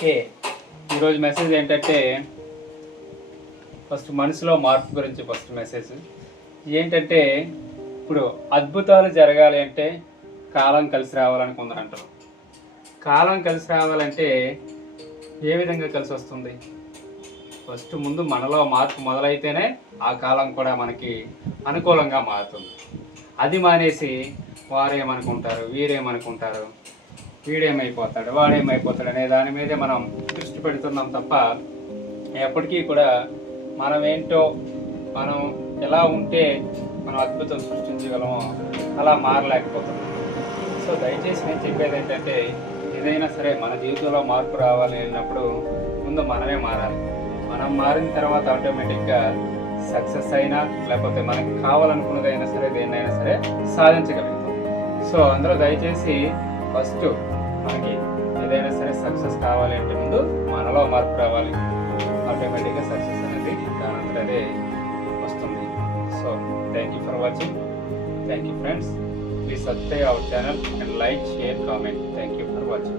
Okay, ఈరోజు message ఏంటంటే first మనసులో మార్పు గురించి ఫస్ట్ మెసేజ్ ఏంటంటే, ఇప్పుడు అద్భుతాలు జరగాలి అంటే కాలం కలిసి రావాలని కొందరు అంటారు. కాలం కలిసి రావాలంటే ఏ విధంగా కలిసి వస్తుంది? ఫస్ట్ ముందు మనలో మార్పు మొదలైతేనే ఆ కాలం కూడా మనకి అనుకూలంగా మారుతుంది. అది మానేసి వారేమనుకుంటారు, వీరేమనుకుంటారు, వీడేమైపోతాడు, వాడేమైపోతాడు అనే దాని మీదే మనం దృష్టి పెడుతున్నాం తప్ప ఎప్పటికీ కూడా మనం ఏంటో, మనం ఎలా ఉంటే మనం అద్భుతం సృష్టించగలమో అలా మారలేకపోతున్నాం. సో దయచేసి నేను చెప్పేది ఏంటంటే, ఏదైనా సరే మన జీవితంలో మార్పు రావాలి అన్నప్పుడు ముందు మనమే మారాలి. మనం మారిన తర్వాత ఆటోమేటిక్గా సక్సెస్ అయినా లేకపోతే మనకి కావాలనుకున్నదైనా సరే దేన్నైనా సరే సాధించగలుగుతాం. సో అందరూ దయచేసి ఫస్ట్ మనకి ఏదైనా సరే సక్సెస్ కావాలి అంటే ముందు మనలో మార్పు రావాలి. ఆటోమేటిక్గా సక్సెస్ అనేది దానంతట అదే వస్తుంది. So thank you for watching. Thank you friends. Please subscribe our channel and like, share, comment. Thank you for watching.